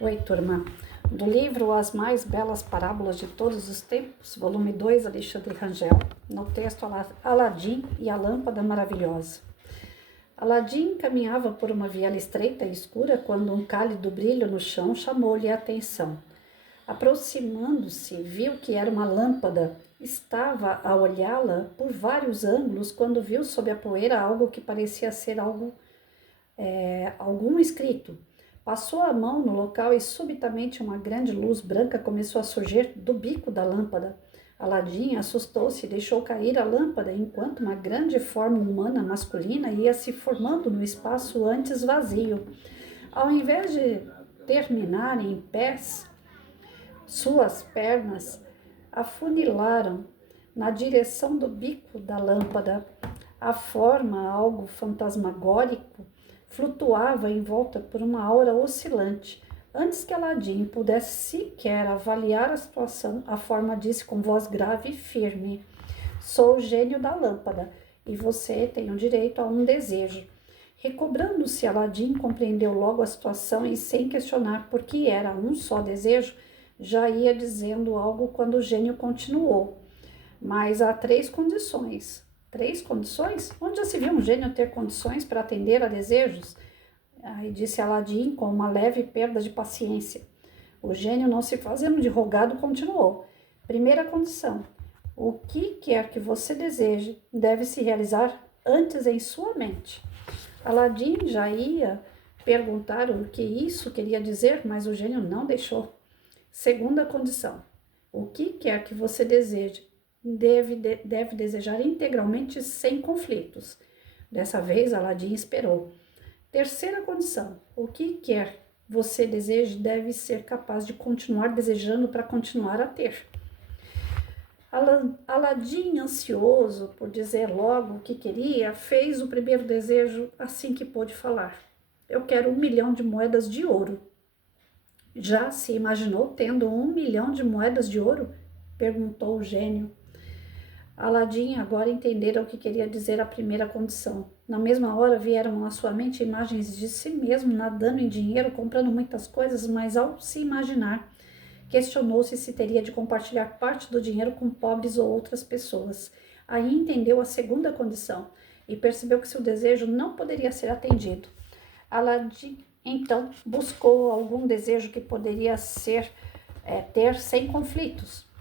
Oi, turma. Do livro As Mais Belas Parábolas de Todos os Tempos, volume 2, Alexandre Rangel, no texto Aladim e a Lâmpada Maravilhosa. Aladim caminhava por uma viela estreita e escura quando um cálido brilho no chão chamou-lhe a atenção. Aproximando-se, viu que era uma lâmpada. Estava a olhá-la por vários ângulos quando viu sob a poeira algo que parecia ser algum escrito. Passou a mão no local e subitamente uma grande luz branca começou a surgir do bico da lâmpada. Aladim assustou-se e deixou cair a lâmpada enquanto uma grande forma humana masculina ia se formando no espaço antes vazio. Ao invés de terminar em pés, suas pernas afunilaram na direção do bico da lâmpada. A forma, algo fantasmagórico, flutuava em volta por uma aura oscilante. Antes que Aladim pudesse sequer avaliar a situação, a forma disse com voz grave e firme: "Sou o gênio da lâmpada e você tem o direito a um desejo." Recobrando-se, Aladim compreendeu logo a situação e, sem questionar por que era um só desejo, já ia dizendo algo quando o gênio continuou: "Mas há 3 condições." 3 condições? Onde já se viu um gênio ter condições para atender a desejos? Aí disse Aladim com uma leve perda de paciência. O gênio, não se fazendo de rogado, continuou: "Primeira condição: o que quer que você deseje deve se realizar antes em sua mente." Aladim já ia perguntar o que isso queria dizer, mas o gênio não deixou. Segunda condição: o que quer que você deseje deve desejar integralmente, sem conflitos. Dessa vez, Aladim esperou. Terceira condição: o que quer você deseje deve ser capaz de continuar desejando para continuar a ter. Aladim, ansioso por dizer logo o que queria, fez o primeiro desejo assim que pôde falar: "Eu quero 1 milhão de moedas de ouro." "Já se imaginou tendo 1 milhão de moedas de ouro?" perguntou o gênio. Aladim agora entendera o que queria dizer a primeira condição. Na mesma hora vieram à sua mente imagens de si mesmo nadando em dinheiro, comprando muitas coisas, mas ao se imaginar, questionou-se se teria de compartilhar parte do dinheiro com pobres ou outras pessoas. Aí entendeu a segunda condição e percebeu que seu desejo não poderia ser atendido. Aladim então buscou algum desejo que poderia ter sem conflitos.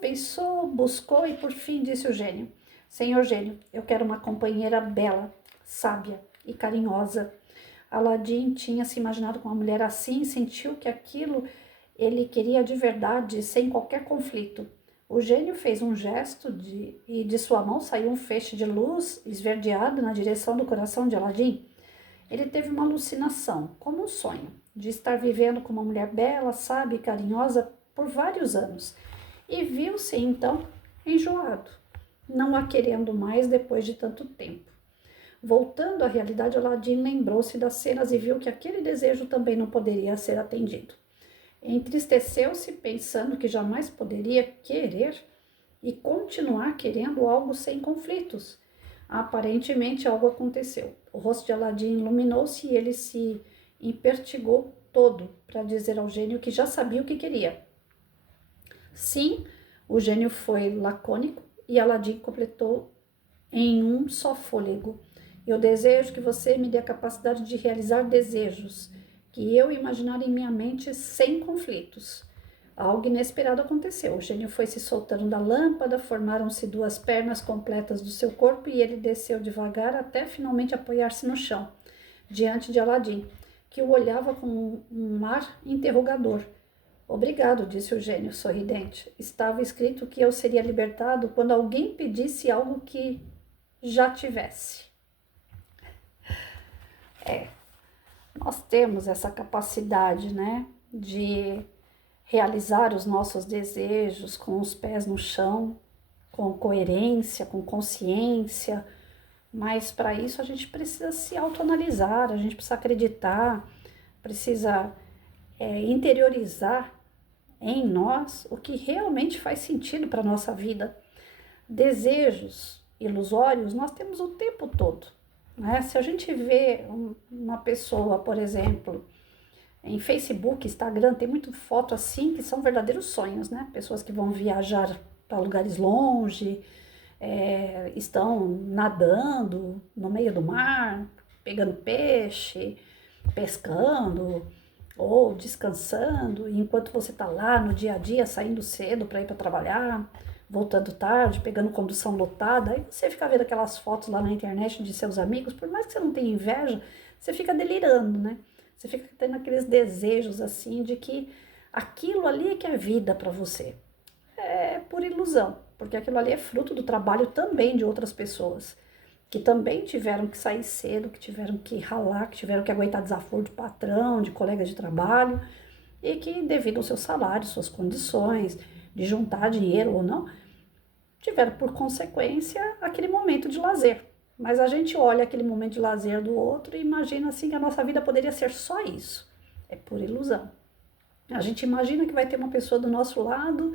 Pensou, buscou e por fim disse o gênio: "Senhor gênio, eu quero uma companheira bela, sábia e carinhosa." Aladim tinha se imaginado com uma mulher assim e sentiu que aquilo ele queria de verdade, sem qualquer conflito. O gênio fez um gesto e de sua mão saiu um feixe de luz esverdeado na direção do coração de Aladim. Ele teve uma alucinação, como um sonho, de estar vivendo com uma mulher bela, sábia e carinhosa por vários anos. E viu-se então enjoado, não a querendo mais depois de tanto tempo. Voltando à realidade, Aladim lembrou-se das cenas e viu que aquele desejo também não poderia ser atendido. Entristeceu-se, pensando que jamais poderia querer e continuar querendo algo sem conflitos. Aparentemente algo aconteceu. O rosto de Aladim iluminou-se e ele se impertigou todo para dizer ao gênio que já sabia o que queria. Sim, o gênio foi lacônico e Aladim completou em um só fôlego: "Eu desejo que você me dê a capacidade de realizar desejos que eu imaginar em minha mente sem conflitos." Algo inesperado aconteceu. O gênio foi se soltando da lâmpada, formaram-se 2 pernas completas do seu corpo e ele desceu devagar até finalmente apoiar-se no chão, diante de Aladim, que o olhava com um ar interrogador. "Obrigado", disse o gênio, sorridente. "Estava escrito que eu seria libertado quando alguém pedisse algo que já tivesse." Nós temos essa capacidade, né, de realizar os nossos desejos com os pés no chão, com coerência, com consciência, mas para isso a gente precisa se autoanalisar, a gente precisa acreditar, precisa interiorizar em nós o que realmente faz sentido para a nossa vida. Desejos ilusórios nós temos o tempo todo, né? Se a gente vê uma pessoa, por exemplo, Em Facebook, Instagram, tem muito foto assim que são verdadeiros sonhos, né? Pessoas que vão viajar para lugares longe, estão nadando no meio do mar, pegando peixe, pescando ou descansando, e enquanto você está lá no dia a dia, saindo cedo para ir para trabalhar, voltando tarde, pegando condução lotada, aí você fica vendo aquelas fotos lá na internet de seus amigos, por mais que você não tenha inveja, você fica delirando, né? Você fica tendo aqueles desejos assim de que aquilo ali é que é vida para você. É por ilusão, porque aquilo ali é fruto do trabalho também de outras pessoas, que também tiveram que sair cedo, que tiveram que ralar, que tiveram que aguentar desaforo de patrão, de colega de trabalho, e que devido ao seu salário, suas condições, de juntar dinheiro ou não, tiveram por consequência aquele momento de lazer. Mas a gente olha aquele momento de lazer do outro e imagina assim que a nossa vida poderia ser só isso. É por ilusão. A gente imagina que vai ter uma pessoa do nosso lado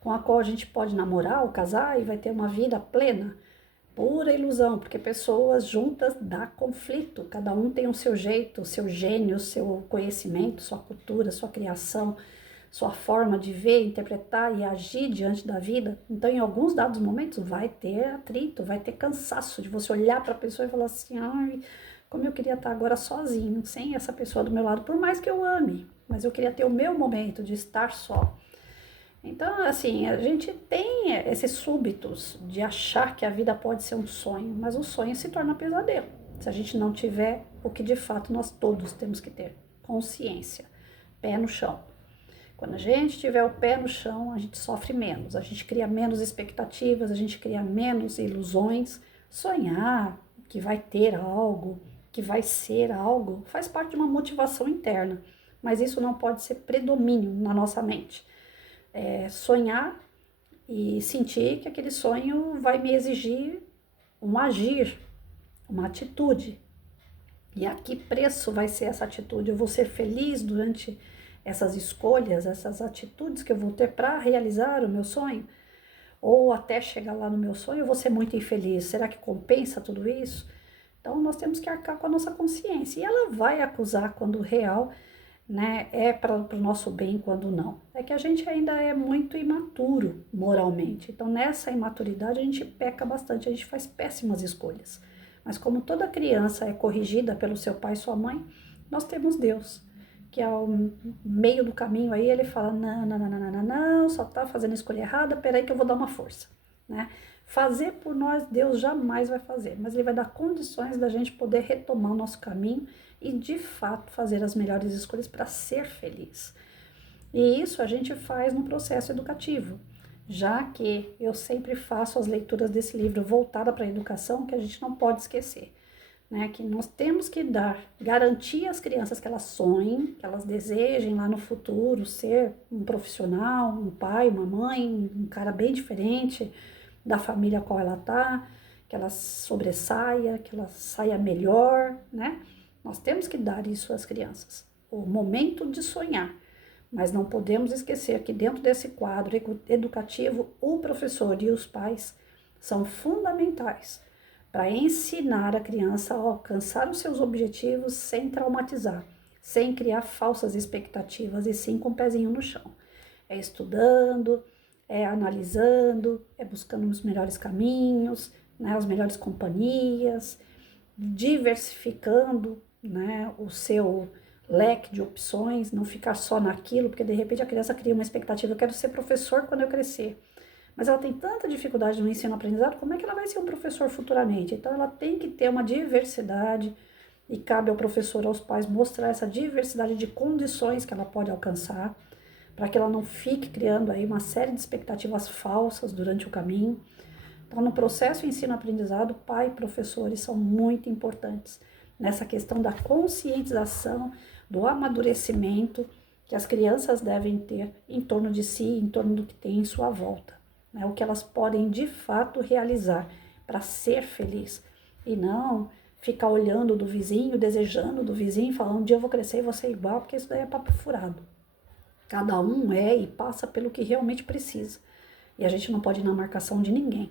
com a qual a gente pode namorar ou casar e vai ter uma vida plena. Pura ilusão, porque pessoas juntas dá conflito. Cada um tem o seu jeito, o seu gênio, o seu conhecimento, sua cultura, sua criação, sua forma de ver, interpretar e agir diante da vida. Então, em alguns dados momentos, vai ter atrito, vai ter cansaço de você olhar para a pessoa e falar assim: ai, como eu queria estar agora sozinho, sem essa pessoa do meu lado, por mais que eu ame, mas eu queria ter o meu momento de estar só. Então, assim, a gente tem esses súbitos de achar que a vida pode ser um sonho, mas o sonho se torna pesadelo. Se a gente não tiver o que de fato nós todos temos que ter, consciência, pé no chão. Quando a gente tiver o pé no chão, a gente sofre menos, a gente cria menos expectativas, a gente cria menos ilusões. Sonhar que vai ter algo, que vai ser algo, faz parte de uma motivação interna, mas isso não pode ser predomínio na nossa mente. Sonhar e sentir que aquele sonho vai me exigir um agir, uma atitude. E a que preço vai ser essa atitude? Eu vou ser feliz durante essas escolhas, essas atitudes que eu vou ter para realizar o meu sonho? Ou até chegar lá no meu sonho eu vou ser muito infeliz? Será que compensa tudo isso? Então nós temos que arcar com a nossa consciência. E ela vai acusar quando o real, né, é para o nosso bem, quando não. É que a gente ainda é muito imaturo moralmente. Então nessa imaturidade a gente peca bastante, a gente faz péssimas escolhas. Mas como toda criança é corrigida pelo seu pai e sua mãe, nós temos Deus, que ao meio do caminho aí ele fala: não, não, não, não, não, não, só tá fazendo a escolha errada, peraí que eu vou dar uma força, né? Fazer por nós Deus jamais vai fazer, mas ele vai dar condições da gente poder retomar o nosso caminho e de fato fazer as melhores escolhas para ser feliz. E isso a gente faz no processo educativo, já que eu sempre faço as leituras desse livro voltada para a educação, que a gente não pode esquecer, né? Que nós temos que garantir às crianças que elas sonhem, que elas desejem lá no futuro ser um profissional, um pai, uma mãe, um cara bem diferente da família a qual ela está, que ela sobressaia, que ela saia melhor, né? Nós temos que dar isso às crianças, o momento de sonhar. Mas não podemos esquecer que dentro desse quadro educativo, o professor e os pais são fundamentais para ensinar a criança a alcançar os seus objetivos sem traumatizar, sem criar falsas expectativas e sim com o pezinho no chão. É estudando, é analisando, é buscando os melhores caminhos, né, as melhores companhias, diversificando, né, o seu leque de opções, não ficar só naquilo, porque de repente a criança cria uma expectativa: eu quero ser professor quando eu crescer. Mas ela tem tanta dificuldade no ensino-aprendizado, como é que ela vai ser um professor futuramente? Então ela tem que ter uma diversidade e cabe ao professor, aos pais, mostrar essa diversidade de condições que ela pode alcançar, para que ela não fique criando aí uma série de expectativas falsas durante o caminho. Então, no processo ensino-aprendizado, pai e professores são muito importantes nessa questão da conscientização, do amadurecimento que as crianças devem ter em torno de si, em torno do que tem em sua volta, né? O que elas podem de fato realizar para ser feliz e não ficar olhando do vizinho, desejando do vizinho, falando: um dia eu vou crescer e vou ser igual, porque isso daí é papo furado. Cada um é e passa pelo que realmente precisa. E a gente não pode ir na marcação de ninguém.